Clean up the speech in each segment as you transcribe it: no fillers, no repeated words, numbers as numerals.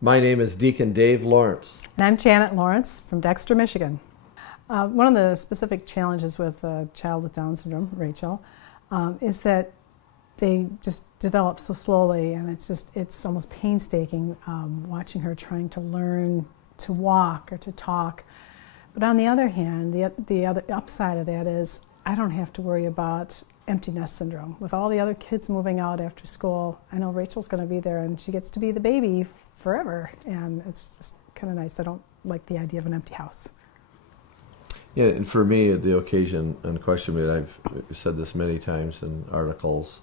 My name is Deacon Dave Lawrence. And I'm Janet Lawrence from Dexter, Michigan. One of the specific challenges with a child with Down syndrome, Rachael, is that they just develop so slowly, and it's almost painstaking watching her trying to learn to walk or to talk. But on the other hand, the other upside of that is I don't have to worry about empty nest syndrome. With all the other kids moving out after school, I know Rachel's going to be there, and she gets to be the baby forever, and it's just kind of nice. I don't like the idea of an empty house. Yeah, and for me, the occasion unquestionably, I've said this many times in articles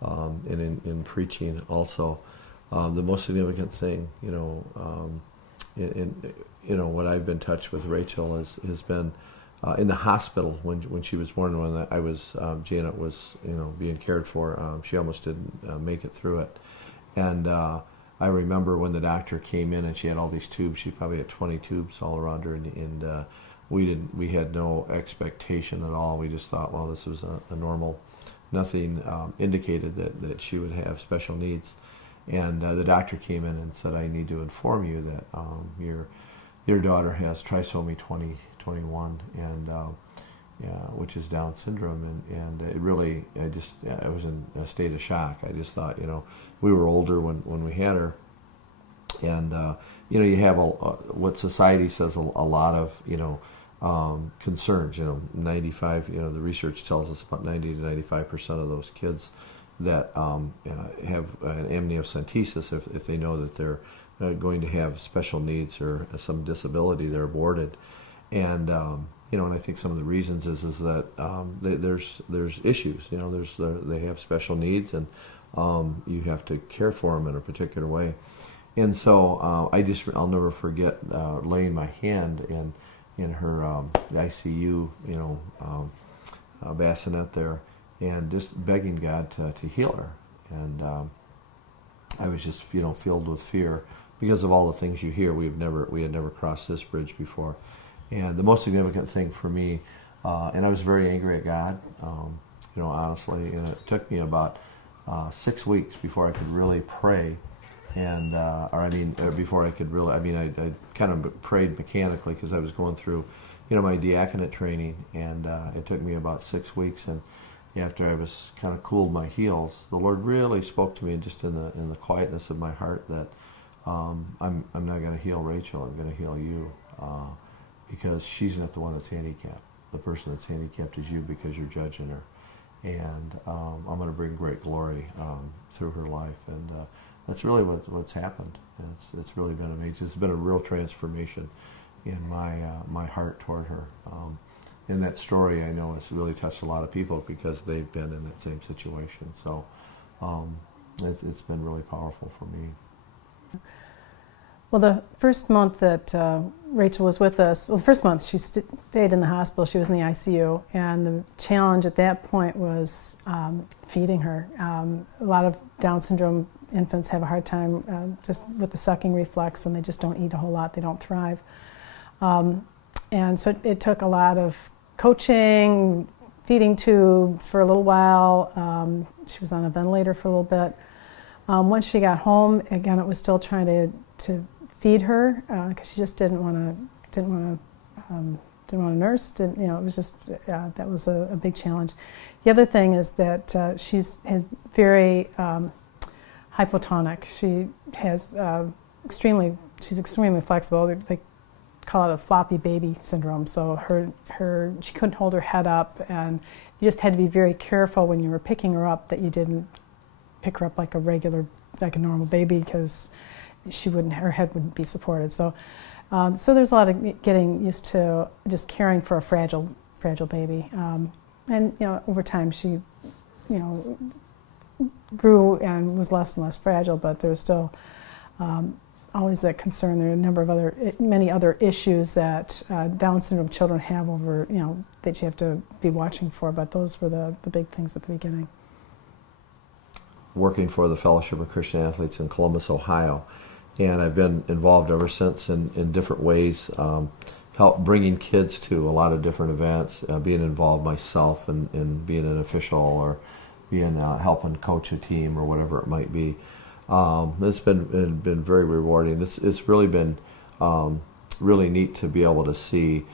and in preaching also, the most significant thing, what I've been touched with Rachael has been in the hospital when she was born. When I was Janet was being cared for, she almost didn't make it through it, and I remember when the doctor came in and she had all these tubes. She probably had 20 tubes all around her, and we had no expectation at all. We just thought, well, this was a normal. Nothing indicated that she would have special needs. And the doctor came in and said, I need to inform you that your daughter has trisomy 21, and which is Down syndrome. And it really, I was in a state of shock. I just thought, we were older when we had her. And, you have what society says a lot of, concerns, 95, the research tells us about 90 to 95% of those kids that have an amniocentesis, if they know that they're going to have special needs or some disability, they're aborted. And, and I think some of the reasons is that there's issues, they have special needs, and you have to care for them in a particular way. And so I'll never forget laying my hand in her ICU, bassinet there, and just begging God to heal her. And I was just, filled with fear because of all the things you hear. We had never crossed this bridge before. And the most significant thing for me, and I was very angry at God, honestly, and it took me about 6 weeks before I could really pray. And, before I could really, I kind of prayed mechanically because I was going through, my diaconate training, and it took me about 6 weeks. And after I was kind of cooled my heels, the Lord really spoke to me just in the quietness of my heart that I'm not going to heal Rachael, I'm going to heal you, because she's not the one that's handicapped. The person that's handicapped is you because you're judging her. And I'm going to bring great glory through her life. And that's really what's happened. It's really been amazing. It's been a real transformation in my heart toward her. And that story, I know, has really touched a lot of people because they've been in that same situation. So it's been really powerful for me. Well, the first month that Rachael was with us, the first month she stayed in the hospital, she was in the ICU, and the challenge at that point was feeding her. A lot of Down syndrome infants have a hard time just with the sucking reflex, and they just don't eat a whole lot, they don't thrive. And so it took a lot of coaching, feeding tube for a little while. She was on a ventilator for a little bit. Once she got home, again, it was still trying to feed her because she just didn't want to nurse. It was just that was a big challenge. The other thing is that she's very hypotonic. She's extremely flexible. They call it a floppy baby syndrome. So she couldn't hold her head up, and you just had to be very careful when you were picking her up that you didn't pick her up like a normal baby, because her head wouldn't be supported. So there's a lot of getting used to just caring for a fragile baby. And over time she, grew and was less and less fragile, but there was still always that concern. There are a number of many other issues that Down syndrome children have over, that you have to be watching for, but those were the big things at the beginning. Working for the Fellowship of Christian Athletes in Columbus, Ohio, and I've been involved ever since in different ways, bringing kids to a lot of different events, being involved myself in being an official or being helping coach a team or whatever it might be. It's been very rewarding. It's really been really neat to be able to see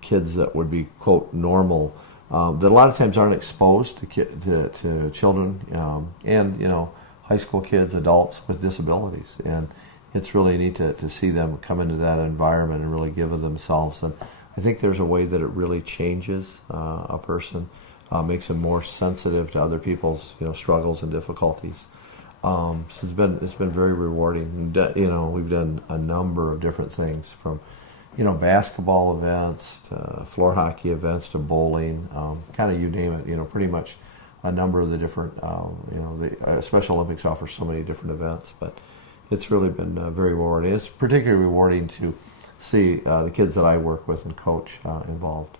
kids that would be, quote, normal, that a lot of times aren't exposed to children, and high school kids, adults with disabilities, and it's really neat to see them come into that environment and really give of themselves. And I think there's a way that it really changes a person, makes them more sensitive to other people's struggles and difficulties. So it's been very rewarding. We've done a number of different things, from basketball events to floor hockey events to bowling, kind of you name it. Pretty much a number of the different. The Special Olympics offers so many different events, but it's really been very rewarding. It's particularly rewarding to see the kids that I work with and coach involved.